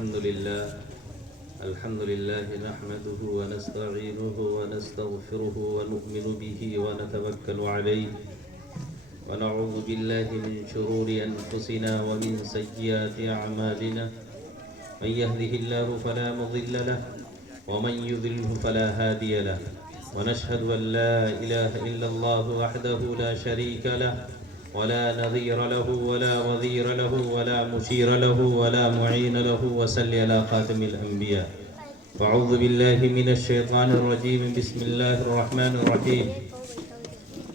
الحمد لله نحمده ونستعينه ونستغفره ونؤمن به ونتوكل عليه ونعوذ بالله من شرور أنفسنا ومن سيئات أعمالنا من يهده الله فلا مضل له ومن يضلل فلا هادي له ونشهد أن لا إله إلا الله وحده لا شريك له ولا نظير له ولا وزير له ولا مشير له ولا معين له وصل على خاتم الأنبياء. أعوذ بالله من الشيطان الرجيم. بسم الله الرحمن الرحيم.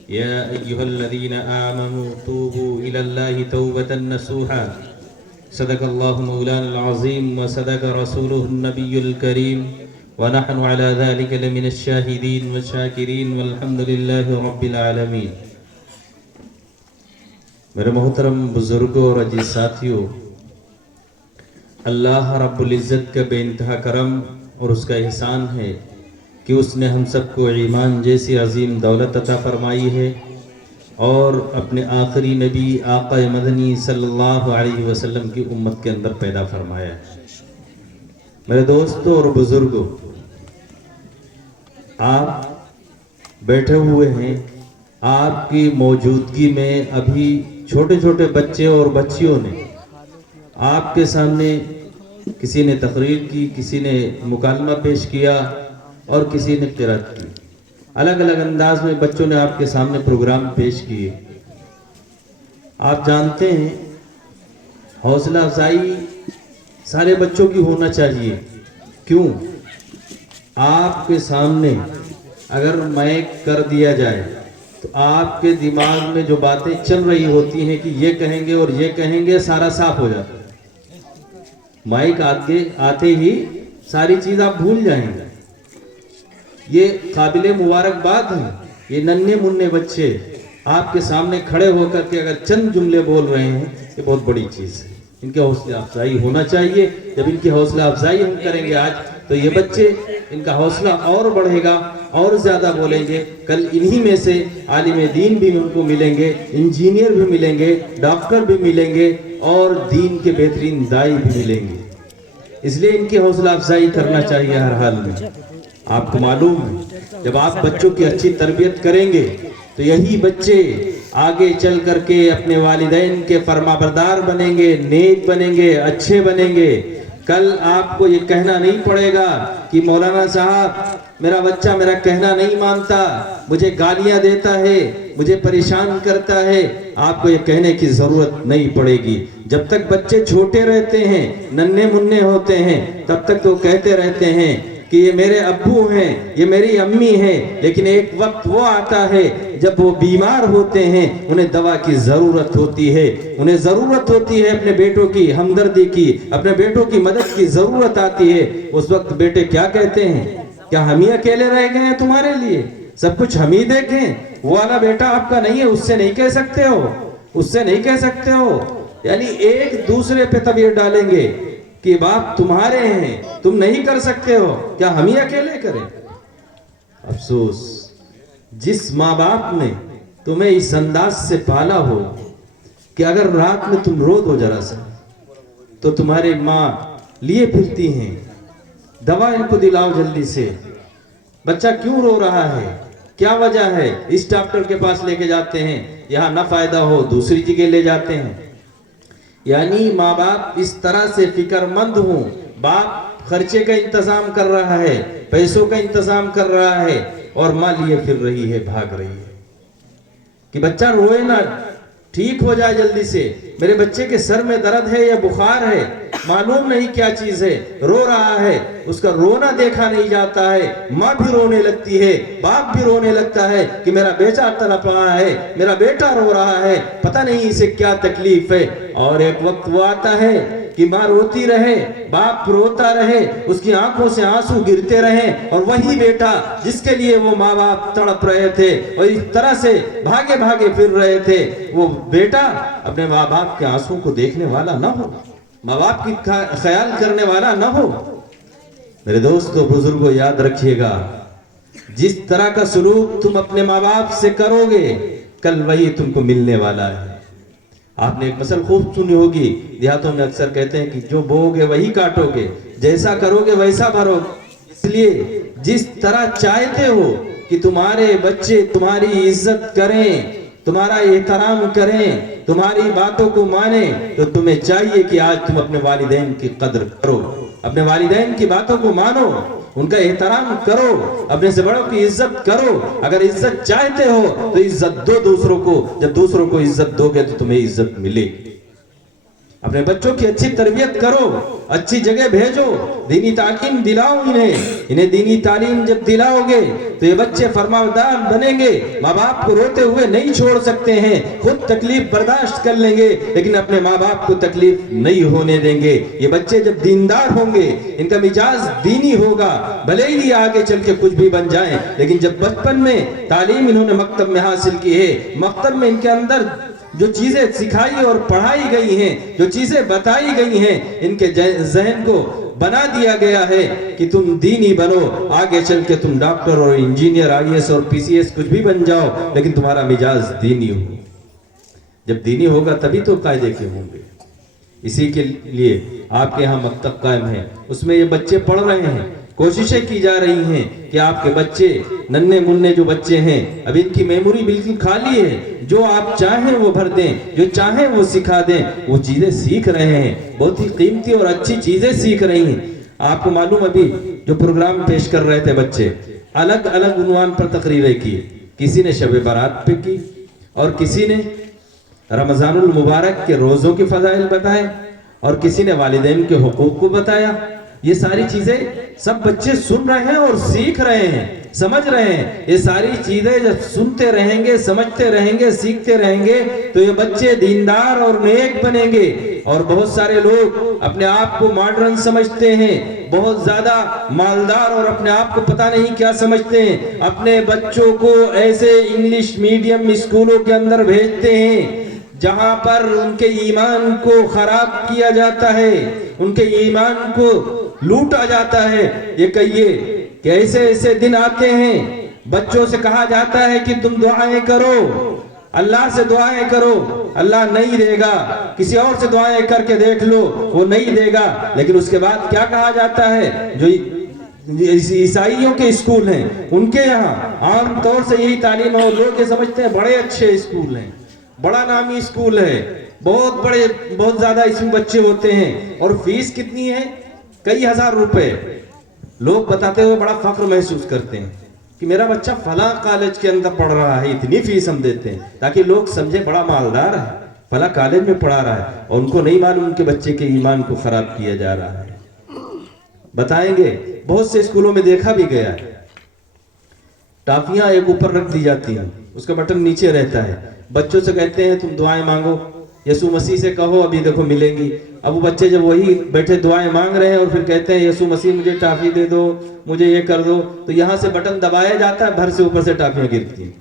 يا أيها الذين آمنوا توبوا إلى الله توبة نصوحا. صدق الله مولانا العظيم وصدق رسوله النبي الكريم ونحن على ذلك لمن الشاهدين والشاكرين والحمد لله رب العالمين. میرے محترم بزرگوں اور عزیز ساتھیوں، اللہ رب العزت کا بے انتہا کرم اور اس کا احسان ہے کہ اس نے ہم سب کو ایمان جیسی عظیم دولت عطا فرمائی ہے اور اپنے آخری نبی آقا مدنی صلی اللہ علیہ وسلم کی امت کے اندر پیدا فرمایا ہے. میرے دوستوں اور بزرگوں، آپ بیٹھے ہوئے ہیں، آپ کی موجودگی میں ابھی چھوٹے چھوٹے بچے اور بچیوں نے آپ کے سامنے کسی نے تقریر کی، کسی نے مکالمہ پیش کیا اور کسی نے قرات کی. الگ الگ انداز میں بچوں نے آپ کے سامنے پروگرام پیش کیے. آپ جانتے ہیں حوصلہ افزائی سارے بچوں کی ہونا چاہیے. کیوں؟ آپ کے سامنے اگر مائک کر دیا جائے تو آپ کے دماغ میں جو باتیں چل رہی ہوتی ہیں کہ یہ کہیں گے اور یہ کہیں گے، سارا صاف ہو جاتا ہے. مائک آتے ہی ساری چیز آپ بھول جائیں گے. یہ قابل مبارکباد ہیں. یہ ننھے منھے بچے آپ کے سامنے کھڑے ہو کر کے اگر چند جملے بول رہے ہیں، یہ بہت بڑی چیز ہے. ان کی حوصلہ افزائی ہونا چاہیے. جب ان کی حوصلہ افزائی ہم کریں گے آج، تو یہ بچے، ان کا حوصلہ اور بڑھے گا اور زیادہ بولیں گے. کل انہی میں سے عالم دین بھی ان کو ملیں گے، انجینئر بھی ملیں گے، ڈاکٹر بھی ملیں گے اور دین کے بہترین دائی بھی ملیں گے. اس لیے ان کی حوصلہ افزائی کرنا چاہیے ہر حال میں. آپ کو معلوم ہے جب آپ بچوں کی اچھی تربیت کریں گے تو یہی بچے آگے چل کر کے اپنے والدین کے فرما بردار بنیں گے، نیک بنیں گے، اچھے بنیں گے. کل آپ کو یہ کہنا نہیں پڑے گا کہ مولانا صاحب میرا بچہ میرا کہنا نہیں مانتا، مجھے گالیاں دیتا ہے، مجھے پریشان کرتا ہے. آپ کو یہ کہنے کی ضرورت نہیں پڑے گی. جب تک بچے چھوٹے رہتے ہیں، ننھے منھے ہوتے ہیں، تب تک تو کہتے رہتے ہیں کہ یہ میرے ابو ہیں، یہ میری امی ہیں. لیکن ایک وقت وہ آتا ہے جب وہ بیمار ہوتے ہیں، انہیں دوا کی ضرورت ہوتی ہے، انہیں ضرورت ہوتی ہے اپنے بیٹوں کی ہمدردی کی، اپنے بیٹوں کی مدد کی ضرورت آتی ہے. اس وقت بیٹے کیا کہتے ہیں؟ کیا ہم ہی اکیلے رہ گئے ہیں تمہارے لیے؟ سب کچھ ہم ہی دیکھیں. وہ والا بیٹا آپ کا نہیں ہے، اس سے نہیں کہہ سکتے ہو، اس سے نہیں کہہ سکتے ہو. یعنی ایک دوسرے پہ طبیعت ڈالیں گے کہ باپ تمہارے ہیں، تم نہیں کر سکتے ہو، کیا ہم ہی اکیلے کریں؟ افسوس جس ماں باپ نے تمہیں اس انداز سے پالا ہو کہ اگر رات میں تم رو دو ذرا سا تو تمہاری ماں لیے پھرتی ہیں، دوا ان کو دلاؤ جلدی سے، بچہ کیوں رو رہا ہے، کیا وجہ ہے، اس ڈاکٹر کے پاس لے کے جاتے ہیں، یہاں نہ فائدہ ہو دوسری جگہ لے جاتے ہیں. یعنی ماں باپ اس طرح سے فکر مند ہوں. باپ خرچے کا انتظام کر رہا ہے، پیسوں کا انتظام کر رہا ہے اور ماں لیے پھر رہی ہے، بھاگ رہی ہے کہ بچہ روئے نہ، ٹھیک ہو جائے جلدی سے. میرے بچے کے سر میں درد ہے یا بخار ہے، معلوم نہیں کیا چیز ہے، رو رہا ہے. اس کا رونا دیکھا نہیں جاتا ہے. ماں بھی رونے لگتی ہے، باپ بھی رونے لگتا ہے کہ میرا بیٹا تڑپ رہا ہے، میرا بیٹا رو رہا ہے، پتہ نہیں اسے کیا تکلیف ہے. اور ایک وقت وہ آتا ہے کہ ماں روتی رہے، باپ روتا رہے، اس کی آنکھوں سے آنسو گرتے رہیں، اور وہی بیٹا جس کے لیے وہ ماں باپ تڑپ رہے تھے اور اس طرح سے بھاگے بھاگے پھر رہے تھے، وہ بیٹا اپنے ماں باپ کے آنسو کو دیکھنے والا نہ ہو، ماں باپ کی خیال کرنے والا نہ ہو. میرے دوستو بزرگوں، یاد رکھیے گا جس طرح کا سلوک تم اپنے ماں باپ سے کرو گے کل وہی تم کو ملنے والا ہے. آپ نے ایک مثل خوب سنی ہوگی، دیہاتوں میں اکثر کہتے ہیں کہ جو بو گے وہی کاٹو گے، جیسا کرو گے ویسا بھرو گے۔ اس لیے جس طرح چاہتے ہو کہ تمہارے بچے تمہاری عزت کریں، تمہارا احترام کریں، تمہاری باتوں کو مانیں، تو تمہیں چاہیے کہ آج تم اپنے والدین کی قدر کرو، اپنے والدین کی باتوں کو مانو، ان کا احترام کرو، اپنے سے بڑوں کی عزت کرو۔ اگر عزت چاہتے ہو تو عزت دو دوسروں کو، جب دوسروں کو عزت دو گے تو تمہیں عزت ملے گی۔ اپنے بچوں کی اچھی تربیت کرو، اچھی جگہ بھیجو، دینی تعلیم دلاؤ انہیں دینی تعلیم جب دلاؤ گے تو یہ بچے فرمانبردار بنیں گے، ماں باپ کو روتے ہوئے نہیں چھوڑ سکتے ہیں، خود تکلیف برداشت کر لیں گے لیکن اپنے ماں باپ کو تکلیف نہیں ہونے دیں گے۔ یہ بچے جب دیندار ہوں گے، ان کا مزاج دینی ہوگا، بھلے ہی آگے چل کے کچھ بھی بن جائیں، لیکن جب بچپن میں تعلیم انہوں نے مکتب میں حاصل کی ہے، مکتب میں ان کے اندر جو چیزیں سکھائی اور پڑھائی گئی ہیں، جو چیزیں بتائی گئی ہیں، ان کے ذہن کو بنا دیا گیا ہے کہ تم دینی بنو، آگے چل کے تم ڈاکٹر اور انجینئر، آئی ایس اور پی سی ایس کچھ بھی بن جاؤ، لیکن تمہارا مزاج دینی ہو۔ جب دینی ہوگا تبھی تو قاعدے کے ہوں گے۔ اسی کے لیے آپ کے یہاں مکتب قائم ہے، اس میں یہ بچے پڑھ رہے ہیں، کوششیں کی جا رہی ہیں کہ آپ کے بچے ننھے منھے جو بچے ہیں، اب ان کی میموری بالکل خالی ہے، جو آپ چاہیں وہ بھر دیں، جو چاہیں وہ سکھا دیں، وہ چیزیں سیکھ رہے ہیں، بہت ہی قیمتی اور اچھی چیزیں سیکھ رہی ہیں۔ آپ کو معلوم ابھی جو پروگرام پیش کر رہے تھے بچے، الگ الگ عنوان پر تقریریں کی، کسی نے شب برات پہ کی اور کسی نے رمضان المبارک کے روزوں کی فضائل بتائے اور کسی نے والدین کے حقوق کو بتایا۔ یہ ساری چیزیں سب بچے سن رہے ہیں اور سیکھ رہے ہیں، سمجھ رہے ہیں۔ یہ ساری چیزیں جب سنتے رہیں گے، سمجھتے رہیں گے، سیکھتے رہیں گے تو یہ بچے دیندار اور نیک بنیں گے۔ اور بہت سارے لوگ اپنے آپ کو ماڈرن سمجھتے ہیں، بہت زیادہ مالدار، اور اپنے آپ کو پتہ نہیں کیا سمجھتے ہیں، اپنے بچوں کو ایسے انگلش میڈیم اسکولوں کے اندر بھیجتے ہیں جہاں پر ان کے ایمان کو خراب کیا جاتا ہے، ان کے ایمان کو لوٹا جاتا ہے۔ یہ کہیے کہ ایسے ایسے دن آتے ہیں، بچوں سے کہا جاتا ہے کہ تم دعائیں کرو، اللہ سے دعائیں کرو، اللہ نہیں دے گا، کسی اور سے دعائیں کر کے دیکھ لو، وہ نہیں دے گا۔ لیکن اس کے بعد کیا کہا جاتا ہے؟ جو عیسائیوں کے اسکول ہیں ان کے یہاں عام طور سے یہی تعلیم ہے، اور لوگ یہ سمجھتے ہیں بڑے اچھے اسکول ہیں، بڑا نامی اسکول ہے، بہت بڑے، بہت زیادہ اس میں بچے ہوتے ہیں، اور فیس کتنی ہے؟ کئی ہزار روپے۔ لوگ بتاتے ہوئے بڑا فخر محسوس کرتے ہیں کہ میرا بچہ فلاں کالج کے اندر پڑھ رہا ہے، اتنی فیس ہم دیتے ہیں تاکہ لوگ سمجھے بڑا مالدار ہے، فلاں کالج میں پڑھا رہا ہے، اور ان کو نہیں معلوم ان کے بچے کے ایمان کو خراب کیا جا رہا ہے۔ بتائیں گے بہت سے اسکولوں میں دیکھا بھی گیا ہے، ٹافیاں ایک اوپر رکھ دی جاتی ہیں، اس کا بٹن نیچے رہتا ہے، بچوں سے کہتے ہیں تم دعائیں مانگو، یسوع مسیح سے کہو ابھی دیکھو ملیں گی۔ اب وہ بچے جب وہی بیٹھے دعائیں مانگ رہے ہیں اور پھر کہتے ہیں یسوع مسیح مجھے ٹافی دے دو، مجھے یہ کر دو، تو یہاں سے بٹن دبایا جاتا ہے، بھر سے اوپر سے ٹافیاں گرتی ہیں۔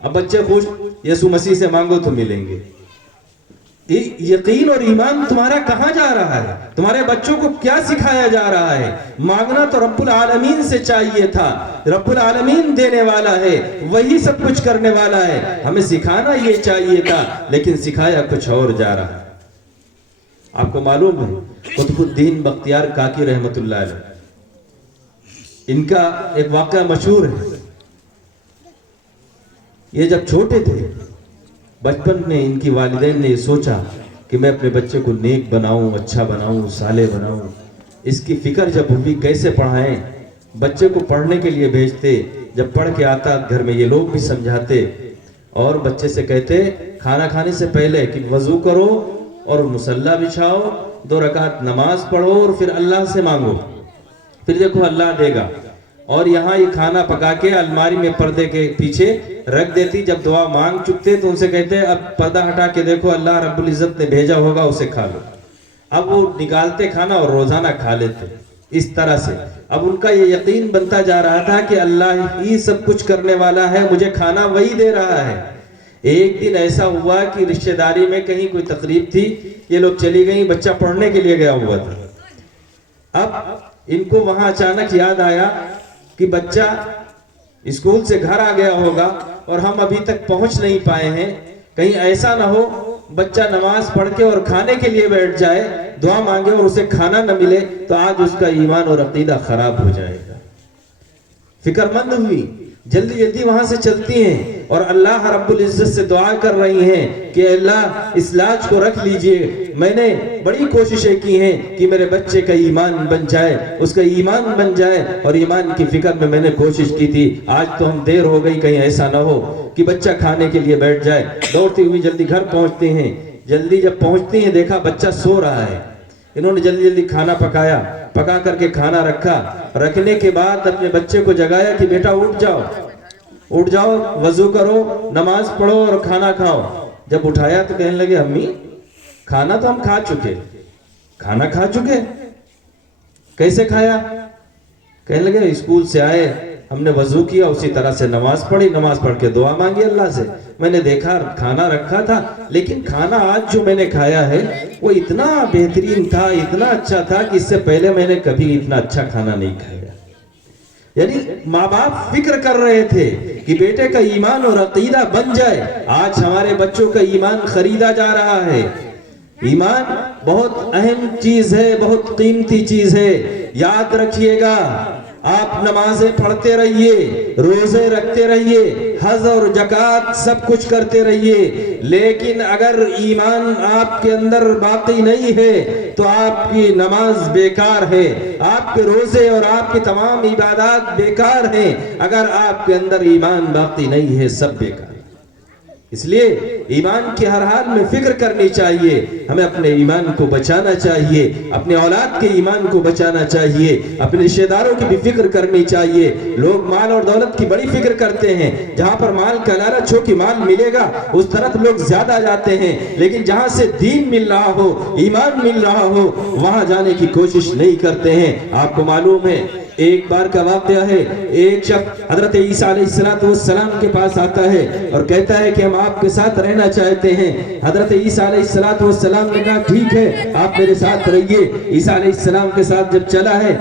اب بچے خوش، یسوع مسیح سے مانگو تو ملیں گے۔ یقین اور ایمان تمہارا کہاں جا رہا ہے؟ تمہارے بچوں کو کیا سکھایا جا رہا ہے؟ مانگنا تو رب العالمین سے چاہیے تھا، رب العالمین دینے والا ہے، وہی سب کچھ کرنے والا ہے، ہمیں سکھانا یہ چاہیے تھا، لیکن سکھایا کچھ اور جا رہا ہے۔ آپ کو معلوم ہے قطب الدین بختیار کاکی رحمت اللہ علیہ، ان کا ایک واقعہ مشہور ہے۔ یہ جب چھوٹے تھے، بچپن میں ان کی والدین نے یہ سوچا کہ میں اپنے بچے کو نیک بناؤں، اچھا بناؤں، صالح بناؤں۔ اس کی فکر جب ہوئی کیسے پڑھائیں، بچے کو پڑھنے کے لیے بھیجتے، جب پڑھ کے آتا گھر میں یہ لوگ بھی سمجھاتے، اور بچے سے کہتے کھانا کھانے سے پہلے کہ وضو کرو اور مصلی بچھاؤ، 2 رکعت نماز پڑھو اور پھر اللہ سے مانگو، پھر دیکھو اللہ دے گا۔ اور یہاں یہ کھانا پکا کے الماری میں پردے کے پیچھے رکھ دیتی، جب دعا مانگ چکتے تو ان سے کہتے اب پردہ ہٹا کے دیکھو اللہ رب العزت نے بھیجا ہوگا اسے کھا لو۔ اب وہ نکالتے کھانا اور روزانہ کھا لیتے اس طرح سے۔ اب ان کا یہ یقین بنتا جا رہا تھا کہ اللہ ہی سب کچھ کرنے والا ہے، مجھے کھانا وہی دے رہا ہے۔ ایک دن ایسا ہوا کہ رشتہ داری میں کہیں کوئی تقریب تھی، یہ لوگ چلی گئیں، بچہ پڑھنے کے لیے گیا ہوا تھا۔ اب ان کو وہاں اچانک یاد آیا کہ بچہ اسکول سے گھر آ گیا ہوگا اور ہم ابھی تک پہنچ نہیں پائے ہیں، کہیں ایسا نہ ہو بچہ نماز پڑھ کے اور کھانے کے لیے بیٹھ جائے, دعا مانگے اور اسے کھانا نہ ملے, تو آج اس کا ایمان اور عقیدہ خراب ہو جائے گا. فکر مند ہوئی, جلدی جلدی وہاں سے چلتی ہیں اور اللہ رب العزت سے دعا کر رہی ہیں کہ اللہ اس لاج کو رکھ لیجئے, میں نے بڑی کوششیں کی ہیں کہ میرے بچے کا ایمان بن جائے, اس کا ایمان بن جائے, اور ایمان کی فکر میں نے کوشش کی تھی. آج تو ہم دیر ہو گئی, کہیں ایسا نہ ہو کہ بچہ کھانے کے لیے بیٹھ جائے. دوڑتی ہوئی جلدی گھر پہنچتے ہیں. جلدی جب پہنچتی ہیں دیکھا بچہ سو رہا ہے. انہوں نے جلدی جلدی کھانا پکایا, پکا کر کے کھانا رکھا. رکھنے کے بعد اپنے بچے کو جگایا کہ بیٹا اٹھ جاؤ, اٹھ جاؤ, وضو کرو, نماز پڑھو اور کھانا کھاؤ. جب اٹھایا تو کہنے لگے امی کھانا تو ہم کھا چکے. کھانا کھا چکے؟ کیسے کھایا؟ کہنے لگے اسکول سے آئے, ہم نے وضو کیا, اسی طرح سے نماز پڑھی, نماز پڑھ کے دعا مانگی اللہ سے. میں نے دیکھا کھانا رکھا تھا, لیکن کھانا آج جو میں نے کھایا ہے وہ اتنا بہترین تھا, اتنا اچھا تھا کہ اس سے پہلے میں نے کبھی اتنا اچھا کھانا نہیں کھایا. یعنی ماں باپ فکر کر رہے تھے کہ بیٹے کا ایمان اور عقیدہ بن جائے. آج ہمارے بچوں کا ایمان خریدا جا رہا ہے. ایمان بہت اہم چیز ہے, بہت قیمتی چیز ہے. یاد رکھیے گا, آپ نمازیں پڑھتے رہیے, روزے رکھتے رہیے, حج اور زکوٰۃ سب کچھ کرتے رہیے, لیکن اگر ایمان آپ کے اندر باقی نہیں ہے تو آپ کی نماز بیکار ہے, آپ کے روزے اور آپ کی تمام عبادات بیکار ہیں. اگر آپ کے اندر ایمان باقی نہیں ہے سب بیکار. اس لیے ایمان کی ہر حال میں فکر کرنی چاہیے. ہمیں اپنے ایمان کو بچانا چاہیے, اپنے اولاد کے ایمان کو بچانا چاہیے, اپنے رشتہ داروں کی بھی فکر کرنی چاہیے. لوگ مال اور دولت کی بڑی فکر کرتے ہیں, جہاں پر مال کا لالچ ہو کہ مال ملے گا اس طرف لوگ زیادہ جاتے ہیں, لیکن جہاں سے دین مل رہا ہو, ایمان مل رہا ہو, وہاں جانے کی کوشش نہیں کرتے ہیں. آپ کو معلوم ہے ایک بار کا واقعہ ہے, ایک شخص حضرت عیسیٰ علیہ السلام کے پاس آتا ہے اور کہتا ہے کہ ہم آپ کے ساتھ رہنا چاہتے ہیں. حضرت عیسیٰ علیہ السلام نے کہا ٹھیک ہے آپ میرے ساتھ رہیے. عیسیٰ علیہ السلام کے ساتھ جب چلا ہے,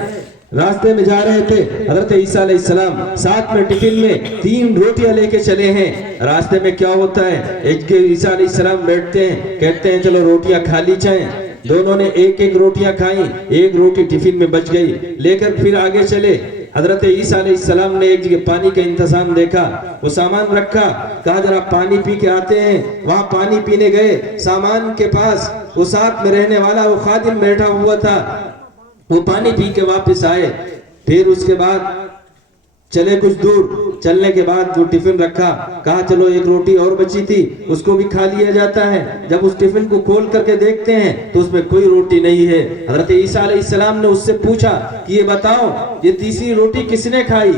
راستے میں جا رہے تھے, حضرت عیسیٰ علیہ السلام ساتھ میں ٹفن میں 3 روٹیاں لے کے چلے ہیں. راستے میں کیا ہوتا ہے, ایک عیسیٰ علیہ السلام بیٹھتے ہیں, کہتے ہیں چلو روٹیاں کھا لی جائیں. دونوں نے ایک ایک روٹیاں کھائیں, ایک روٹی ٹفن میں بچ گئی. لے کر پھر آگے چلے. حضرت عیسیٰ علیہ السلام نے ایک جگہ پانی کا انتظام دیکھا, وہ سامان رکھا, کہا ذرا پانی پی کے آتے ہیں. وہاں پانی پینے گئے, سامان کے پاس وہ ساتھ میں رہنے والا وہ خادم بیٹھا ہوا تھا, وہ پانی پی کے واپس آئے. پھر اس کے بعد چلے کچھ دور, چلنے کے بعد وہ ٹفن رکھا, کہا چلو ایک روٹی اور بچی تھی اس کو بھی کھا لیا جاتا ہے. جب اس ٹفن کو کھول کر کے دیکھتے ہیں تو اس میں کوئی روٹی نہیں ہے. حضرت عیسیٰ علیہ السلام نے اس سے پوچھا کہ یہ بتاؤ یہ تیسری روٹی کس نے کھائی؟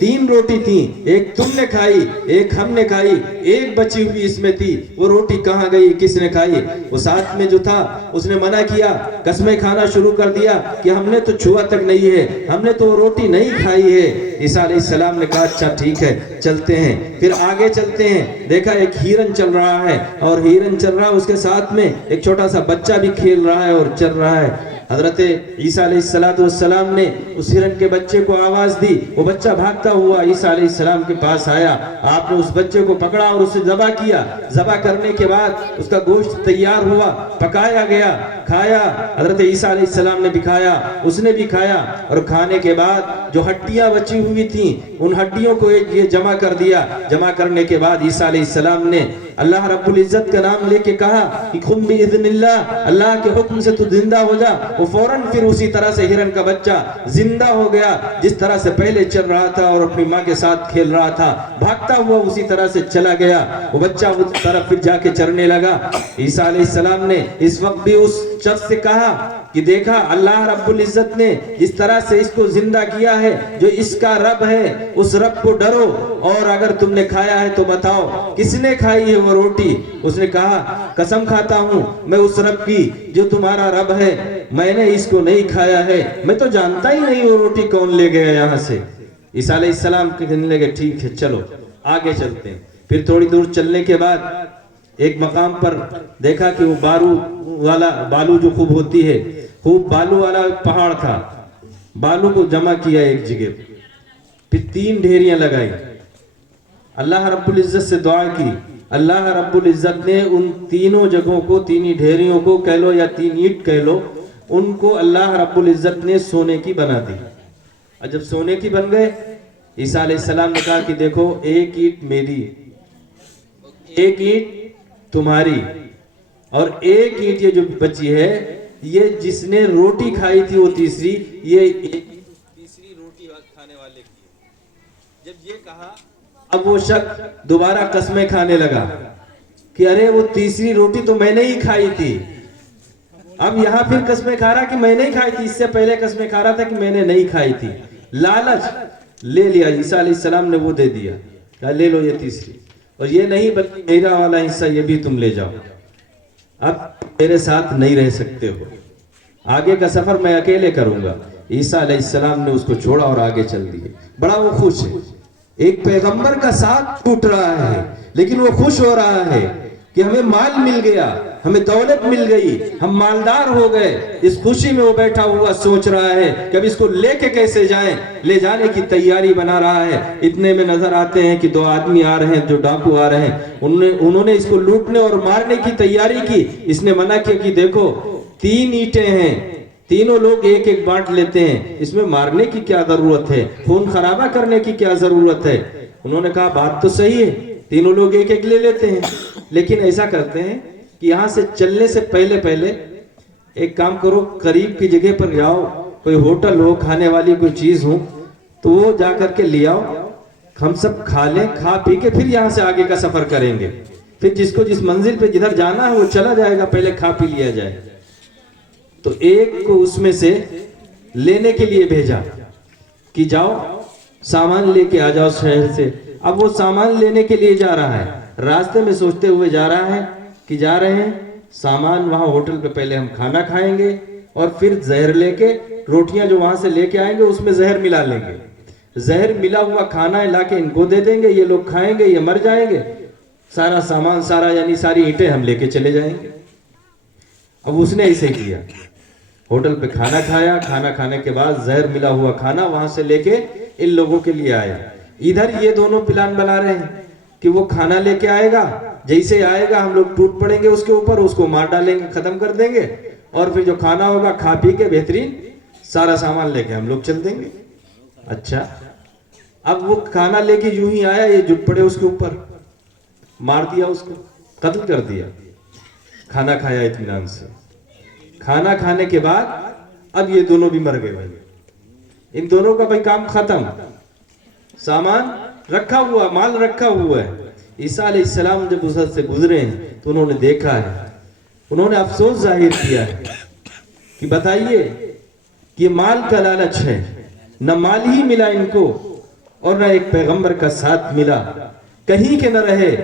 3 روٹی تھی, ایک تم نے کھائی, ایک ہم نے کھائی, ایک بچی ہوئی اس میں تھی, وہ روٹی کہاں گئی, کس نے کھائی؟ وہ ساتھ میں جو تھا اس نے منع کیا, قسمیں کھانا شروع کر دیا کہ ہم نے تو چھوا تک نہیں ہے, ہم نے تو وہ روٹی نہیں کھائی ہے. عیسیٰ علیہ السلام نے کہا اچھا ٹھیک ہے چلتے ہیں. پھر آگے چلتے ہیں, دیکھا ایک ہرن چل رہا ہے, اور ہرن چل رہا ہے اس کے ساتھ میں ایک چھوٹا سا بچہ بھی کھیل رہا ہے اور چل رہا ہے. حضرت عیسیٰ علیہ السلام نے اس ہرن کے بچے کو آواز دی, وہ بچہ بھاگتا ہوا عیسیٰ علیہ السلام کے پاس آیا. آپ نے اس بچے کو پکڑا اور اسے ذبح کیا. ذبح کرنے کے بعد اس کا گوشت تیار ہوا, پکایا گیا, کھایا. حضرت عیسیٰ علیہ السلام نے بھی کھایا, اس نے بھی کھایا, اور کھانے کے بعد جو ہڈیاں بچی ہوئی تھیں ان ہڈیوں کو یہ جمع کر دیا. جمع کرنے کے بعد عیسیٰ علیہ السلام نے اللہ رب العزت کا نام لے کے کہا کہ قم باذن اللہ, اللہ کے حکم سے تو زندہ ہو جا. وہ فوراً پھر اسی طرح سے ہرن کا بچہ زندہ ہو گیا, جس طرح سے پہلے چل رہا تھا اور اپنی ماں کے ساتھ کھیل رہا تھا, بھاگتا ہوا اسی طرح سے چلا گیا. وہ بچہ اس طرف پھر جا کے چرنے لگا. عیسیٰ علیہ السلام نے اس وقت بھی اس شخص سے کہا کہ دیکھا اللہ رب العزت نے جس طرح سے اس کو زندہ کیا ہے, جو اس کا رب ہے اس رب کو ڈرو, اور اگر تم نے کھایا ہے تو بتاؤ کس نے کھائی ہے وہ روٹی. اس نے کہا قسم کھاتا ہوں میں اس رب کی جو تمہارا رب ہے, میں نے اس کو نہیں کھایا ہے, میں تو جانتا ہی نہیں وہ روٹی کون لے گیا یہاں سے. عیسیٰ علیہ السلام کہنے لگے ٹھیک ہے چلو آگے چلتے ہیں. پھر تھوڑی دور چلنے کے بعد ایک مقام پر دیکھا کہ وہ بالو جو خوب ہوتی ہے, خوب بالو والا پہاڑ تھا. بالو کو جمع کیا ایک جگہ, پھر 3 ڈھیریاں لگائی. اللہ رب العزت سے دعا کی اللہ رب العزت نے ان تینوں جگہوں کو، تینی ڈھیریوں کو کہہ لو یا تین اینٹ کہہ لو، ان کو اللہ رب العزت نے سونے کی بنا دی. اور جب سونے کی بن گئے، عیسیٰ علیہ السلام نے کہا کہ دیکھو ایک اینٹ میری، ایک اینٹ تمہاری، اور ایک اینٹ یہ جو بچی ہے یہ جس نے روٹی کھائی تھی وہ تیسری، یہ تیسری روٹی کھانے والے کی. جب یہ کہا اب وہ شخص دوبارہ قسمیں کھانے لگا کہ ارے وہ تیسری روٹی تو میں نے ہی کھائی تھی. اب یہاں پھر قسمیں کھا رہا کہ میں نہیں کھائی تھی، اس سے پہلے قسمیں کھا رہا تھا کہ میں نے نہیں کھائی تھی. لالچ لے لیا، عیسیٰ علیہ السلام نے وہ دے دیا، کہا لے لو یہ تیسری، اور یہ نہیں بلکہ میرا والا حصہ یہ بھی تم لے جاؤ، اب میرے ساتھ نہیں رہ سکتے ہو، آگے کا سفر میں اکیلے کروں گا. عیسیٰ علیہ السلام نے اس کو چھوڑا اور آگے چل دیے. بڑا وہ خوش ہے، ایک پیغمبر کا ساتھ ٹوٹ رہا ہے لیکن وہ خوش ہو رہا ہے کہ ہمیں مال مل گیا، ہمیں دولت مل گئی، ہم مالدار ہو گئے. اس خوشی میں وہ بیٹھا ہوا سوچ رہا ہے کہ اب اس کو لے کے کیسے جائیں، لے جانے کی تیاری بنا رہا ہے. اتنے میں نظر آتے ہیں کہ دو آدمی آ رہے ہیں، جو ڈاکو آ رہے ہیں. انہوں نے اس کو لوٹنے اور مارنے کی تیاری کی. اس نے منع کیا کہ دیکھو 3 اینٹیں ہیں، تینوں لوگ ایک ایک بانٹ لیتے ہیں، اس میں مارنے کی کیا ضرورت ہے، خون خرابہ کرنے کی کیا ضرورت ہے. انہوں نے کہا بات تو صحیح ہے، تینوں لوگ ایک ایک لے لیتے ہیں، لیکن ایسا کرتے ہیں کہ یہاں سے چلنے سے پہلے ایک کام کرو، قریب کی جگہ پر جاؤ، کوئی ہوٹل ہو، کھانے والی کوئی چیز ہو تو وہ جا کر کے لے آؤ، ہم سب کھا لیں، کھا پی کے پھر یہاں سے آگے کا سفر کریں گے. پھر جس کو جس منزل پہ جدھر جانا ہے وہ چلا جائے گا، پہلے کھا پی لیا جائے. تو ایک کو اس میں سے لینے کے لیے بھیجا کہ جاؤ سامان لے کے آ جاؤ شہر سے. اب وہ سامان لینے کے لیے جا رہا ہے، راستے میں سوچتے ہوئے جا رہا ہے کہ جا رہے ہیں سامان وہاں ہوٹل پہ پہلے ہم کھانا کھائیں گے اور پھر زہر لے کے، روٹیاں جو وہاں سے لے کے آئیں گے اس میں زہر ملا لیں گے، زہر ملا ہوا کھانا لا کے ان کو دے دیں گے، یہ لوگ کھائیں گے، یہ مر جائیں گے. سارا سامان، یعنی ساری اینٹیں ہم لے کے چلے جائیں گے. اب اس نے ایسے کیا، ہوٹل پہ کھانا کھایا، کھانا کھانے کے بعد زہر ملا ہوا کھانا وہاں سے لے کے ان لوگوں کے لیے آیا. ادھر یہ دونوں پلان بنا رہے ہیں کہ وہ کھانا لے کے آئے گا، جیسے آئے گا ہم لوگ ٹوٹ پڑیں گے اس کے اوپر، اس کو مار ڈالیں گے، ختم کر دیں گے، اور پھر جو کھانا ہوگا کھا پی کے بہترین سارا سامان لے کے ہم لوگ چل دیں گے. اچھا، اب وہ کھانا لے کے یوں ہی آیا، یہ جٹ پڑے اس کے اوپر، مار دیا، اس کو قتل کر دیا. کھانا کھایا اطمینان سے. کھانا کھانے کے بعد اب یہ دونوں بھی مر گئے بھائی. ان دونوں کا بھائی کام ختم، سامان رکھا ہوا، مال رکھا ہوا ہے. عیسیٰ علیہ السلام جب اس حد سے گزرے ہیں تو انہوں نے دیکھا ہے، انہوں نے افسوس ظاہر کیا ہے کہ بتائیے کہ یہ مال کا لالچ ہے، نہ مال ہی ملا ان کو اور نہ ایک پیغمبر کا ساتھ ملا، کہیں کے نہ رہے.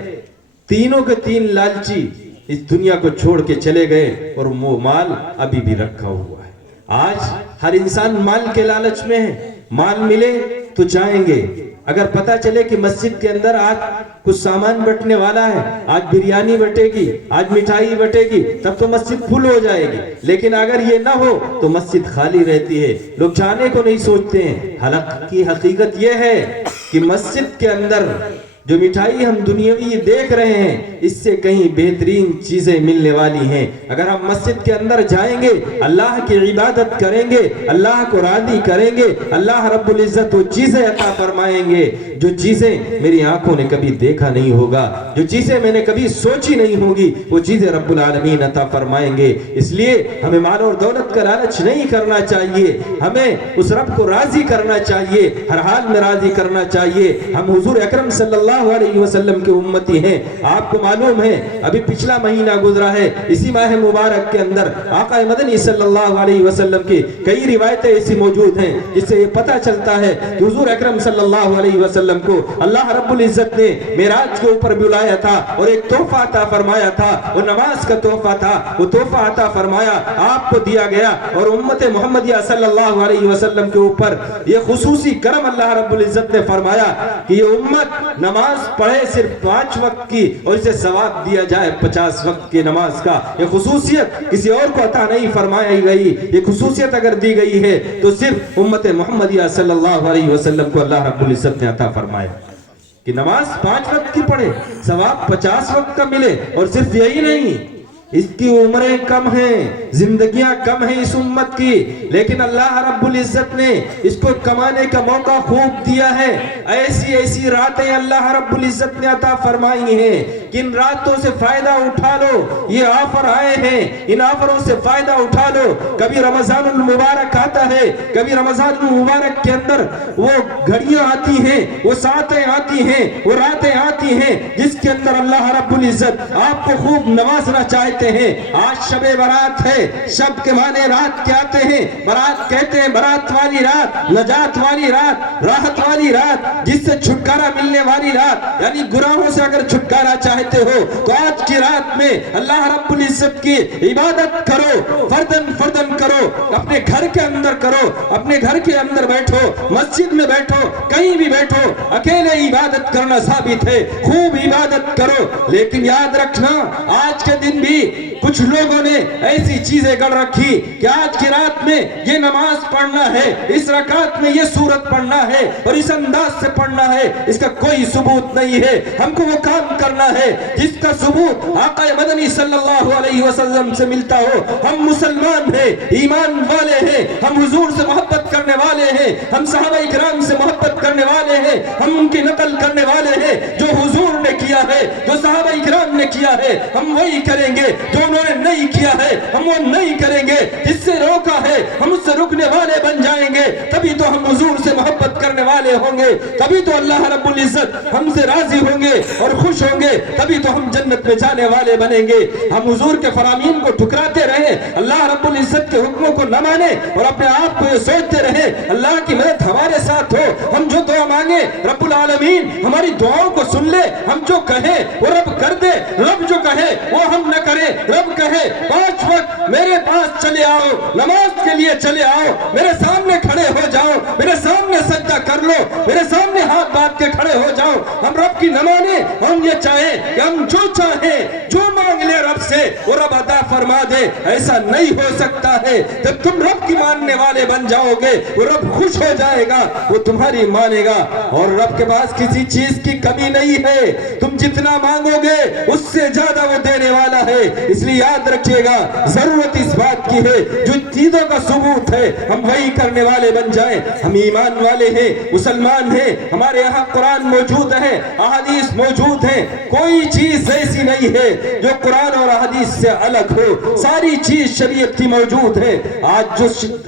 تینوں کے تین لالچی اس دنیا کو چھوڑ کے چلے گئے اور وہ مال ابھی بھی رکھا ہوا ہے. آج ہر انسان مال کے لالچ میں ہے، مال ملے تو جائیں گے. اگر پتہ چلے کہ مسجد کے اندر آج کچھ سامان بٹنے والا ہے، آج بریانی بٹے گی، آج مٹھائی بٹے گی، تب تو مسجد پھل ہو جائے گی. لیکن اگر یہ نہ ہو تو مسجد خالی رہتی ہے، لوگ جانے کو نہیں سوچتے ہیں. حالانکہ حقیقت یہ ہے کہ مسجد کے اندر جو مٹھائی ہم دنیاوی دیکھ رہے ہیں اس سے کہیں بہترین چیزیں ملنے والی ہیں. اگر ہم مسجد کے اندر جائیں گے، اللہ کی عبادت کریں گے، اللہ کو راضی کریں گے، اللہ رب العزت وہ چیزیں عطا فرمائیں گے جو چیزیں میری آنکھوں نے کبھی دیکھا نہیں ہوگا، جو چیزیں میں نے کبھی سوچی نہیں ہوگی، وہ چیزیں رب العالمین عطا فرمائیں گے. اس لیے ہمیں مال اور دولت کا لالچ نہیں کرنا چاہیے، ہمیں اس رب کو راضی کرنا چاہیے، ہر حال میں راضی کرنا چاہیے. ہم حضور اکرم صلی اللہ علیہ وسلم کے امتی ہیں. آپ کو معلوم ہے ابھی پچھلا مہینہ گزرا ہے، اسی ماہ مبارک کے اندر آقا مدنی صلی اللہ علیہ وسلم کی کئی روایتیں ایسی موجود ہیں جس سے یہ پتہ چلتا ہے کہ حضور اکرم صلی اللہ علیہ وسلم کو اللہ رب العزت نے معراج کے اوپر بلایا تھا اور ایک تحفہ عطا فرمایا تھا، وہ نماز کا تحفہ تھا. وہ تحفہ عطا فرمایا آپ کو دیا گیا اور امت محمدیہ صلی اللہ علیہ وسلم کے اوپر یہ خصوصی کرم اللہ رب العزت نے فرمایا کہ یہ امت نماز پڑھے صرف 5 وقت کی اور اسے ثواب دیا جائے 50 وقت کی نماز کا. یہ خصوصیت کسی اور کو عطا نہیں فرمائی گئی. یہ خصوصیت اگر دی گئی ہے تو صرف امت محمدیہ صلی اللہ علیہ وسلم کو اللہ رب العزت نے عطا فرمایا. کہ نماز 5 وقت کی پڑھے، ثواب 50 وقت کا ملے. اور صرف یہی نہیں، اس کی عمریں کم ہیں، زندگیاں کم ہیں اس امت کی، لیکن اللہ رب العزت نے اس کو کمانے کا موقع خوب دیا ہے. ایسی ایسی راتیں اللہ رب العزت نے عطا فرمائی ہیں کہ ان راتوں سے فائدہ اٹھا لو. یہ آفر آئے ہیں، ان آفروں سے فائدہ اٹھا لو. کبھی رمضان المبارک آتا ہے، کبھی رمضان المبارک کے اندر وہ گھڑیاں آتی ہیں، وہ ساعتیں آتی ہیں، وہ راتیں آتی ہیں جس کے اندر اللہ رب العزت آپ کو خوب نوازنا چاہتے ہیں. آج شب برات ہے، شب کے معنی رات کے آتے ہیں، برات کہتے ہیں برات والی رات، نجات والی رات، راحت والی رات، جس سے چھٹکارا ملنے والی رات. یعنی گناہوں سے اگر چھٹکارا چاہتے ہو تو آج کی رات میں اللہ رب العزت کی عبادت کرو، فردن فردن کرو، اپنے گھر کے اندر کرو، اپنے گھر کے اندر بیٹھو، مسجد میں بیٹھو، کہیں بھی بیٹھو، اکیلے عبادت کرنا ثابت ہے. خوب عبادت کرو. لیکن یاد رکھنا آج کے دن بھی کچھ لوگوں نے ایسی چیزیں گڑھ رکھی کہ آج کی رات میں یہ نماز پڑھنا ہے، اس رکعت میں یہ سورت پڑھنا ہے اور اس انداز سے پڑھنا ہے. اس کا کوئی ثبوت نہیں ہے. ہم کو وہ کام کرنا ہے جس کا ثبوت آقا مدنی صلی اللہ علیہ وسلم سے ملتا ہو. ہم مسلمان ہیں، ایمان والے ہیں، ہم حضور سے محبت کرنے والے ہیں، ہم صحابہ اکرام سے محبت کرنے والے ہیں، ہم ان کی نقل کرنے والے ہیں. جو حضور نے کیا ہے، جو صحابہ اکرام نے کیا ہے، ہم وہی کریں گے. جو انہوں نے نہیں کیا ہے ہم وہ نہیں کریں گے. جس سے روکا ہے ہم اس سے رکنے والے بن جائیں گے. تبھی تو ہم حضور سے محبت کرنے والے ہوں گے، تبھی تو اللہ رب العزت ہم سے راضی ہوں گے اور خوش ہوں گے، تبھی تو ہم جنت میں جانے والے بنیں گے. ہم حضور کے فرامین کو ٹھکراتے رہے، اللہ رب العزت کے حکموں کو نہ مانے اور اپنے آپ کو یہ سوچتے رہے اللہ کی مدد ہمارے ساتھ ہو. ہم جو دعا مانگے رب العالمین ہماری دعاؤں کو سن لے. ہم جو کہیں وہ رب کر دے، رب جو کہے وہ ہم نہ کریں. رب کہے 5 وقت میرے پاس چلے آؤ، نماز کے لیے چلے آؤ، میرے سامنے کھڑے ہو جاؤ، میرے سامنے سجدہ کر لو، میرے سامنے ہاتھ باندھ کے کھڑے ہو جاؤ. ہم رب کی نہ مانے، ہم یہ چاہیں کہ ہم جو چاہیں جو مانگ لے رب سے وہ رب عطا فرما دے. ایسا نہیں ہو سکتا ہے. جب تم رب کی ماننے والے بن جاؤ گے وہ رب خوش ہو جائے گا، وہ تمہاری مانے گا. اور رب کے پاس کسی چیز کی کمی نہیں ہے. تم جتنا مانگو گے اس سے زیادہ وہ دینے والا ہے. اس لیے یاد رکھیے گا ضرورت اس بات کی ہے جو چیزوں کا ثبوت ہے ہم وہی کرنے والے بن جائیں. ہم ایمان والے ہیں، مسلمان ہیں، ہمارے یہاں قرآن موجود ہے، احادیث موجود ہیں. کوئی چیز ایسی نہیں ہے جو قرآن اور احادیث سے الگ ہو. ساری چیز شریعت کی موجود ہے. آج جو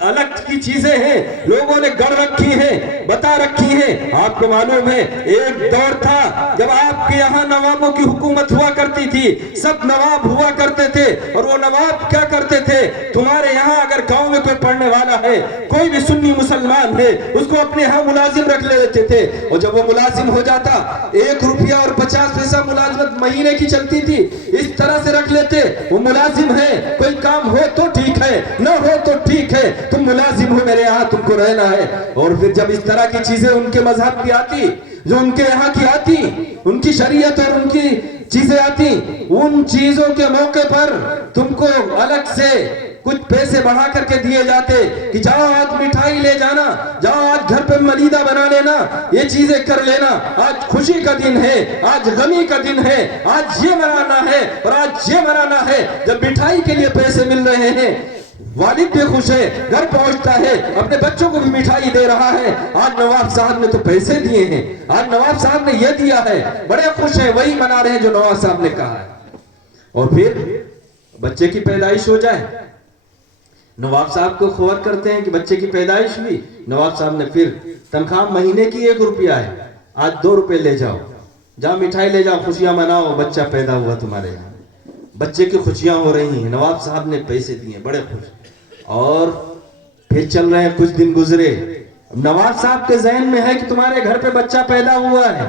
الگ کی چیزیں ہیں لوگوں نے گڑھ رکھی ہیں، بتا رکھی ہیں. آپ کو معلوم ہے ایک دور تھا جب آپ کے یہاں نوابوں کی حکومت ہوا کرتی تھی، سب نواب ہوا کرتے تھے اور وہ نواب کیا کرتے تھے، تمہارے یہاں اگر گاؤں میں کوئی پڑھنے والا ہے، کوئی بھی سنی مسلمان ہے، اس کو اپنے ہاں ملازم رکھ لیتے تھے. اور جب وہ ملازم ہو جاتا 1 روپیہ اور 50 پیسہ ملازمت مہینے کی چلتی تھی، اس طرح سے رکھ لیتے. وہ ملازم ہے، کوئی کام ہو تو ٹھیک ہے، نہ ہو تو ٹھیک ہے، تم ملازم ہو میرے یہاں، تم کو رہنا ہے. اور پھر جب اس طرح کی چیزیں ان کے مذہب کی آتی، جو ان کے یہاں کی آتی، ان کی شریعت اور ان کی چیزیں آتی، ان چیزوں کے موقع پر تم کو الگ سے کچھ پیسے بڑھا کر کے دیے جاتے کہ جاؤ آج مٹھائی لے جانا، جاؤ آج گھر پہ ملیدہ بنا لینا، یہ چیزیں کر لینا. آج خوشی کا دن ہے، آج غمی کا دن ہے، آج یہ منانا ہے اور آج یہ منانا ہے. جب مٹھائی کے لیے پیسے مل رہے ہیں، والد بھی خوش ہے، گھر پہنچتا ہے، اپنے بچوں کو بھی مٹھائی دے رہا ہے. آج نواب صاحب نے تو پیسے دیے ہیں، آج نواب صاحب نے یہ دیا ہے، بڑے خوش ہیں، وہی منا رہے ہیں جو نواب صاحب نے کہا ہے. اور پھر بچے کی پیدائش ہو جائے، نواب صاحب کو خبر کرتے ہیں کہ بچے کی پیدائش ہوئی. نواب صاحب نے پھر تنخواہ مہینے کی 1 روپیہ ہے، آج 2 روپے لے جاؤ، جاؤ مٹھائی لے جاؤ، خوشیاں مناؤ، بچہ پیدا ہوا تمہارے یہاں، بچے کی خوشیاں ہو رہی ہیں. نواب صاحب نے پیسے دیے، بڑے خوش. اور پھر چل رہے ہیں، کچھ دن گزرے، نواب صاحب کے ذہن میں ہے کہ تمہارے گھر پہ بچہ پیدا ہوا ہے،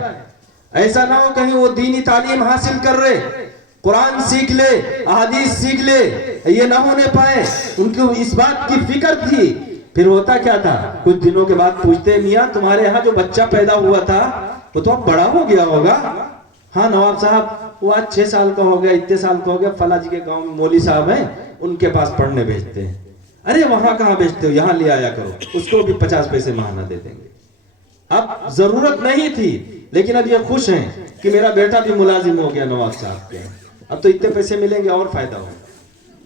ایسا نہ ہو کہیں وہ دینی تعلیم حاصل کر رہے، قرآن سیکھ لے، احادیث سیکھ لے، یہ نہ ہونے پائے. ان کو اس بات کی فکر تھی. پھر ہوتا کیا تھا، کچھ دنوں کے بعد پوچھتے میاں تمہارے یہاں جو بچہ پیدا ہوا تھا وہ تو اب بڑا ہو گیا ہوگا. ہاں نواب صاحب وہ آج 6 سال کا ہو گیا، اتنے سال کا ہو گیا، فلاں جی کے گاؤں میں مولوی صاحب ہیں، ان کے پاس پڑھنے بھیجتے ہیں. ارے وہاں کہاں بھیجتے ہو، یہاں لے آیا کرو، اس کو بھی 50 پیسے ماہانہ دے دیں گے. اب ضرورت نہیں تھی، لیکن اب یہ خوش ہیں کہ میرا بیٹا بھی ملازم ہو گیا نواب صاحب کے، اب تو اتنے پیسے ملیں گے اور فائدہ ہوگا۔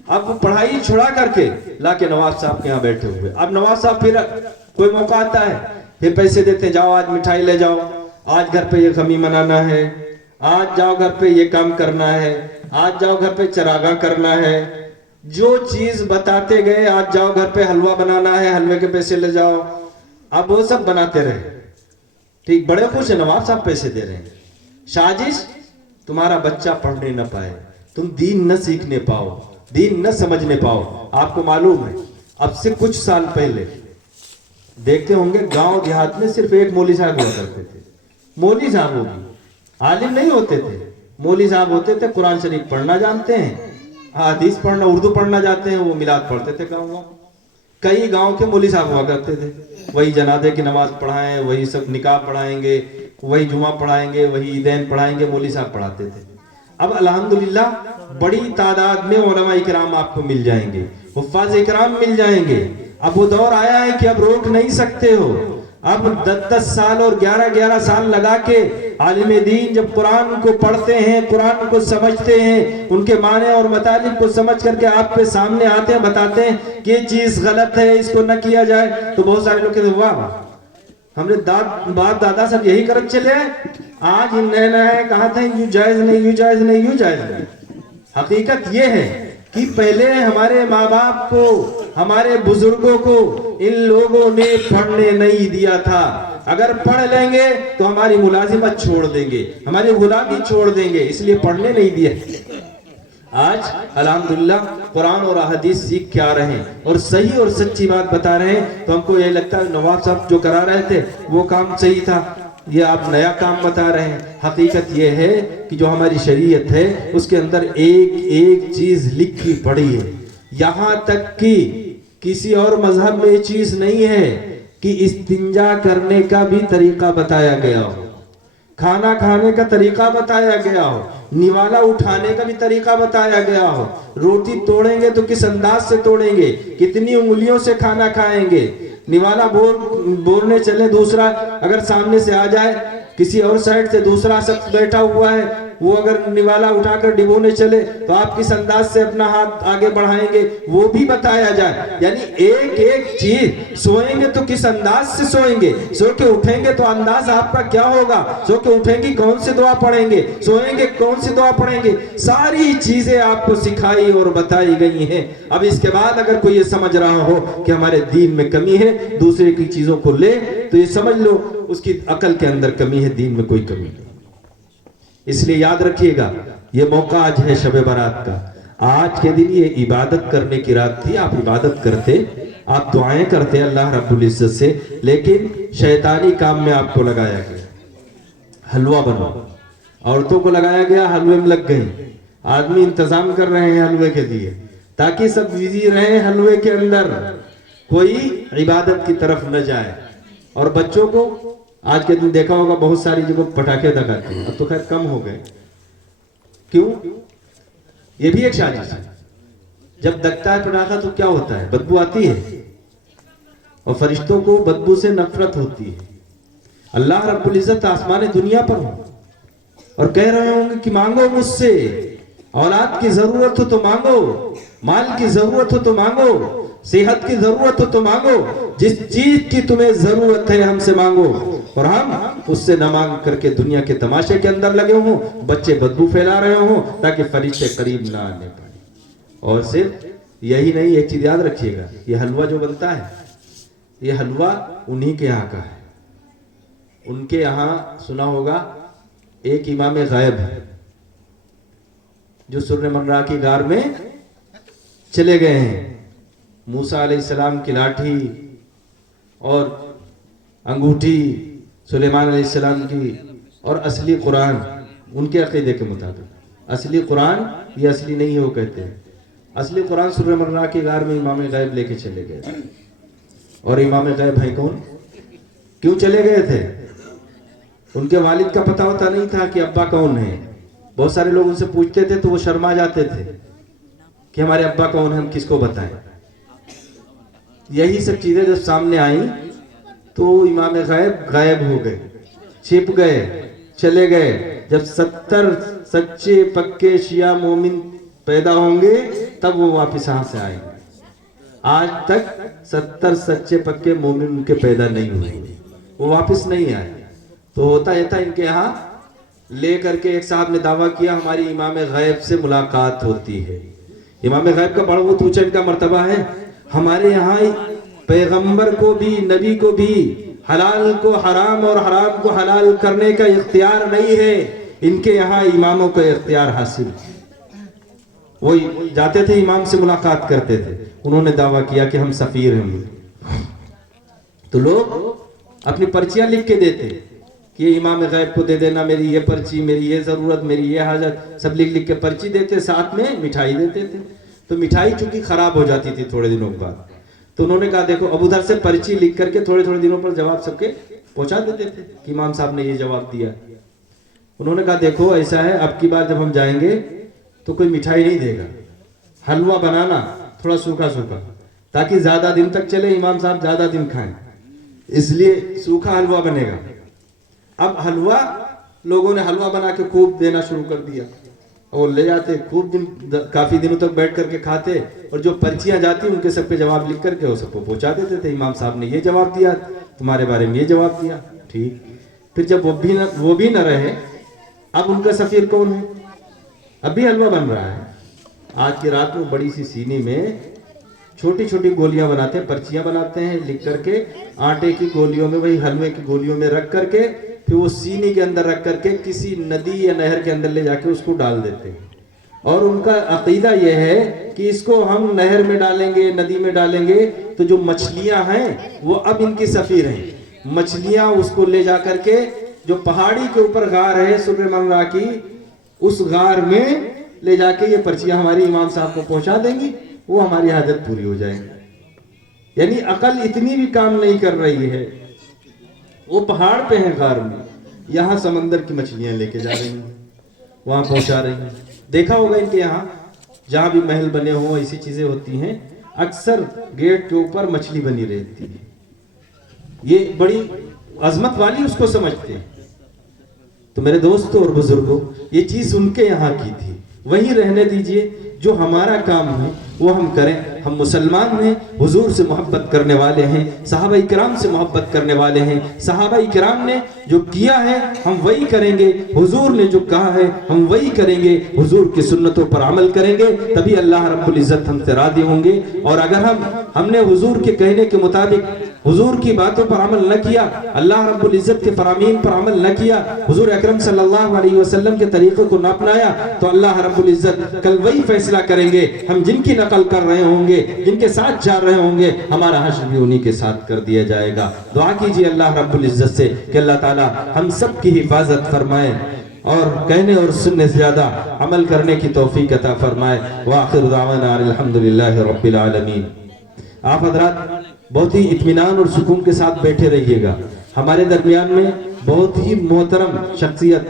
اب وہ پڑھائی چھڑا کر کے لا کے نواب صاحب کے یہاں بیٹھے ہوئے، اب نواب صاحب پھر کوئی موقع آتا ہے پھر پیسے دیتے ہیں، جاؤ آج مٹھائی لے جاؤ، آج گھر پہ یہ غمی منانا ہے، آج جاؤ گھر پہ یہ کام کرنا ہے، آج جاؤ گھر پہ چراغاں کرنا ہے، جو چیز بتاتے گئے، آج جاؤ گھر پہ حلوہ بنانا ہے، حلوے کے پیسے لے جاؤ، اب وہ سب بناتے رہے۔ ٹھیک، بڑے خوش ہیں نواب صاحب پیسے دے رہے ہیں، سازش تمہارا بچہ پڑھنے نہ پائے، تم دین نہ سیکھنے پاؤ، دین نہ سمجھنے پاؤ۔ آپ کو معلوم ہے اب سے کچھ سال پہلے دیکھتے ہوں گے گاؤں دیہات میں صرف ایک مولوی صاحب ہوا کرتے تھے، مولوی صاحب ہوگی، عالم نہیں ہوتے تھے، مولوی صاحب ہوتے تھے، قرآن شریف پڑھنا جانتے ہیں، حدیث پڑھنا، اردو پڑھنا جانتے ہیں، وہ میلاد پڑھتے تھے گاؤں۔ کئی گاؤں کے مولوی صاحب ہوا کرتے تھے، وہی جنازے کی نماز پڑھائیں، وہی سب نکاح پڑھائیں گے، وہی جمعہ پڑھائیں گے، وہی عیدین پڑھائیں گے، مولوی صاحب پڑھاتے تھے۔ اب الحمدللہ بڑی تعداد میں علماء اکرام آپ کو مل جائیں گے، حفاظ اکرام مل جائیں گے۔ اب وہ دور آیا ہے کہ اب روک نہیں سکتے ہو، اب 10 سال اور 11 سال لگا کے عالم دین جب قرآن کو پڑھتے ہیں، قرآن کو سمجھتے ہیں، ان کے معنی اور مطالب کو سمجھ کر کے آپ کے سامنے آتے ہیں، بتاتے ہیں کہ یہ چیز غلط ہے، اس کو نہ کیا جائے، تو بہت سارے لوگ کہتے ہیں واہ ہم نے باپ دادا سب یہی کرت چلے ہیں، آج ان نئے نئے کہا تھا یوں جائز نہیں، یوں جائز نہیں، یوں جائز نہیں۔ حقیقت یہ ہے کہ پہلے ہمارے ماں باپ کو، ہمارے بزرگوں کو ان لوگوں نے پڑھنے نہیں دیا تھا۔ اگر پڑھ لیں گے تو ہماری ملازمت چھوڑ دیں گے، ہماری غلامی چھوڑ دیں گے، اس لیے پڑھنے نہیں دیا۔ آج الحمدللہ قرآن اور احادیث سیکھ کے آ رہے ہیں اور صحیح اور سچی بات بتا رہے ہیں، تو ہم کو یہ لگتا ہے نواب صاحب جو کرا رہے تھے وہ کام صحیح تھا، یہ آپ نیا کام بتا رہے ہیں۔ حقیقت یہ ہے کہ جو ہماری شریعت ہے اس کے اندر ایک ایک چیز لکھی پڑی ہے، یہاں تک کہ کسی اور مذہب میں یہ چیز نہیں ہے کہ استنجا کرنے کا بھی طریقہ بتایا گیا ہو، کھانا کھانے کا طریقہ بتایا گیا ہو، نوالا اٹھانے کا بھی طریقہ بتایا گیا ہو، روٹی توڑیں گے تو کس انداز سے توڑیں گے، کتنی انگلیوں سے کھانا کھائیں گے، نوالا بولنے چلے، دوسرا اگر سامنے سے آ جائے، کسی اور سائڈ سے دوسرا شخص بیٹھا ہوا ہے، وہ اگر نوالا اٹھا کر ڈبونے چلے تو آپ کس انداز سے اپنا ہاتھ آگے بڑھائیں گے، وہ بھی بتایا جائے۔ یعنی ایک ایک چیز، سوئیں گے تو کس انداز سے سوئیں گے، سو کے اٹھیں گے تو انداز آپ کا کیا ہوگا، سو کے اٹھیں گے کون سی دعا پڑھیں گے، سوئیں گے کون سی دعا پڑھیں گے، ساری چیزیں آپ کو سکھائی اور بتائی گئی ہیں۔ اب اس کے بعد اگر کوئی یہ سمجھ رہا ہو کہ ہمارے دین میں کمی ہے، دوسرے کی چیزوں کو لے، تو یہ سمجھ لو اس کی عقل کے اندر کمی ہے، دین میں کوئی کمی نہیں۔ اس لیے یاد رکھیے گا یہ موقع آج ہے شب برات کا، آج کے دن یہ عبادت کرنے کی رات تھی، آپ عبادت کرتے، آپ دعائیں کرتے اللہ رب العزت سے، لیکن شیطانی کام میں آپ کو لگایا گیا، حلوہ بنو، عورتوں کو لگایا گیا، حلوے میں لگ گئے، آدمی انتظام کر رہے ہیں حلوے کے لیے تاکہ سب بزی رہیں حلوے کے اندر، کوئی عبادت کی طرف نہ جائے۔ اور بچوں کو آج کے دن دیکھا ہوگا بہت ساری جگہ پٹاخے دگاتے ہیں، اب تو خیر کم ہو گئے، کیوں؟ یہ بھی ایک سازش ہے، جب دگتا ہے پٹاخہ تو کیا ہوتا ہے، بدبو آتی ہے، اور فرشتوں کو بدبو سے نفرت ہوتی ہے۔ اللہ رب العزت آسمان دنیا پر ہو اور کہہ رہے ہوں گے کہ مانگو مجھ سے، اولاد کی ضرورت ہو تو مانگو، مال کی ضرورت ہو تو مانگو، صحت کی ضرورت ہو تو مانگو، جس چیز کی تمہیں ضرورت ہے ہم سے مانگو، اور ہم اس سے نہ مانگ کر کے دنیا کے تماشے کے اندر لگے ہوں، بچے بدبو پھیلا رہے ہوں تاکہ فرشتے قریب نہ آنے پائیں۔ اور صرف یہی نہیں، ایک چیز یاد رکھیے گا، یہ حلوہ جو بنتا ہے یہ حلوہ انہی کے یہاں کا ہے۔ ان کے یہاں سنا ہوگا ایک امام غیب ہے جو سر منرا کی غار میں چلے گئے ہیں، موسیٰ علیہ السلام کی لاٹھی اور انگوٹھی سلیمان علیہ السلام کی، اور اصلی قرآن ان کے عقیدے کے مطابق اصلی قرآن یہ اصلی نہیں ہو کہتے ہیں، اصلی قرآن سر منرا کی غار میں امام غیب لے کے چلے گئے تھے۔ اور امام غیب ہیں کون، کیوں چلے گئے تھے؟ ان کے والد کا پتہ ہوتا نہیں تھا کہ ابا کون ہے، بہت سارے لوگ ان سے پوچھتے تھے تو وہ شرما جاتے تھے کہ ہمارے ابا کون ہے، ہم کس کو بتائیں۔ یہی سب چیزیں جب سامنے آئیں تو امام غیب غائب ہو گئے، چھپ گئے، چلے گئے. جب 70 سچے پکے شیعہ مومن پیدا ہوں گے تب وہ واپس یہاں سے آئیں گے. آج تک 70 سچے پکے مومن ان کے پیدا نہیں ہوئے, وہ واپس نہیں آئے. تو ہوتا یہ تھا ان کے یہاں لے کر کے ایک صاحب نے دعویٰ کیا ہماری امام غیب سے ملاقات ہوتی ہے. امام غیب کا بڑا بہت اونچا ان کا مرتبہ ہے. ہمارے یہاں پیغمبر کو بھی نبی کو بھی حلال کو حرام اور حرام کو حلال کرنے کا اختیار نہیں ہے. ان کے یہاں اماموں کا اختیار حاصل. وہی جاتے تھے امام سے ملاقات کرتے تھے. انہوں نے دعویٰ کیا کہ ہم سفیر ہیں. تو لوگ اپنی پرچیاں لکھ کے دیتے کہ یہ امام غیب کو دے دینا, میری یہ پرچی, میری یہ ضرورت, میری یہ حاجت, سب لکھ کے پرچی دیتے, ساتھ میں مٹھائی دیتے تھے. تو مٹھائی چونکہ خراب ہو جاتی تھی تھوڑے دنوں کے بعد, تو انہوں نے کہا دیکھو اب ادھر سے پرچی لکھ کر کے تھوڑے تھوڑے دنوں پر جواب سب کے پہنچا دیتے تھے کہ امام صاحب نے یہ جواب دیا. انہوں نے کہا دیکھو ایسا ہے, اب کی بار جب ہم جائیں گے تو کوئی مٹھائی نہیں دے گا, حلوہ بنانا تھوڑا سوکھا سوکھا تاکہ زیادہ دن تک چلے, امام صاحب زیادہ دن کھائیں, اس لیے سوکھا حلوہ بنے گا. اب حلوہ لوگوں نے حلوہ بنا کے خوب دینا شروع کر دیا, اور لے جاتے خوب دن, کافی دنوں تک بیٹھ کر کے کھاتے, اور جو پرچیاں جاتی ان کے سب پہ جواب لکھ کر کے وہ سب کو پہنچا دیتے تھے. امام صاحب نے یہ جواب دیا, تمہارے بارے میں یہ جواب دیا, ٹھیک. پھر جب وہ بھی نہ رہے, اب ان کا سفیر کون ہے؟ اب بھی حلوہ بن رہا ہے. آج کی رات میں بڑی سی سینی میں چھوٹی چھوٹی گولیاں بناتے ہیں, پرچیاں بناتے ہیں لکھ کر کے, آٹے کی گولیوں میں, وہی حلوے کی گولیوں میں رکھ کر کے, پھر وہ سینی کے اندر رکھ کر کے کسی ندی یا نہر کے اندر لے جا کے اس کو ڈال دیتے ہیں. اور ان کا عقیدہ یہ ہے کہ اس کو ہم نہر میں ڈالیں گے, ندی میں ڈالیں گے تو جو مچھلیاں ہیں وہ اب ان کی سفیر ہیں. مچھلیاں اس کو لے جا کر کے جو پہاڑی کے اوپر غار ہے سر منرا کی, اس غار میں لے جا کے یہ پرچیاں ہماری امام صاحب کو پہنچا دیں گی, وہ ہماری حاجت پوری ہو جائے گی. یعنی عقل اتنی بھی کام نہیں کر رہی ہے. وہ پہاڑ پہ ہیں غار میں, یہاں سمندر کی مچھلیاں لے کے جا رہی ہیں, وہاں پہنچا رہی ہیں. دیکھا ہوگا ان کے یہاں جہاں بھی محل بنے ہوں ایسی چیزیں ہوتی ہیں, اکثر گیٹ کے اوپر مچھلی بنی رہتی ہے. یہ بڑی عظمت والی اس کو سمجھتے ہیں. تو میرے دوستوں اور بزرگوں, یہ چیز ان کے یہاں کی تھی, وہی رہنے دیجئے. جو ہمارا کام ہے وہ ہم کریں. ہم مسلمان ہیں, حضور سے محبت کرنے والے ہیں, صحابہ کرام سے محبت کرنے والے ہیں. صحابہ کرام نے جو کیا ہے ہم وہی کریں گے, حضور نے جو کہا ہے ہم وہی کریں گے. حضور کی سنتوں پر عمل کریں گے تبھی اللہ رب العزت ہم سے راضی ہوں گے. اور اگر ہم نے حضور کے کہنے کے مطابق حضور کی باتوں پر عمل نہ کیا, اللہ رب العزت کے فرامین پر عمل نہ کیا, حضور اکرم صلی اللہ علیہ وسلم کے طریقے کو نہ اپنایا, تو اللہ رب العزت کل وہی فیصلہ کریں گے. ہم جن کی نقل کر رہے ہوں گے, جن کے ساتھ جا رہے ہوں گے, ہمارا حشر بھی انہی کے ساتھ کر دیا جائے گا. دعا کیجئے اللہ رب العزت سے کہ اللہ تعالی ہم سب کی حفاظت فرمائے اور کہنے اور سننے سے زیادہ عمل کرنے کی توفیق عطا فرمائے. وآخر دعوانا الحمدللہ رب العالمین. آپ حضرات بہت ہی اطمینان اور سکون کے ساتھ بیٹھے رہیے گا. ہمارے درمیان میں بہت ہی محترم شخصیت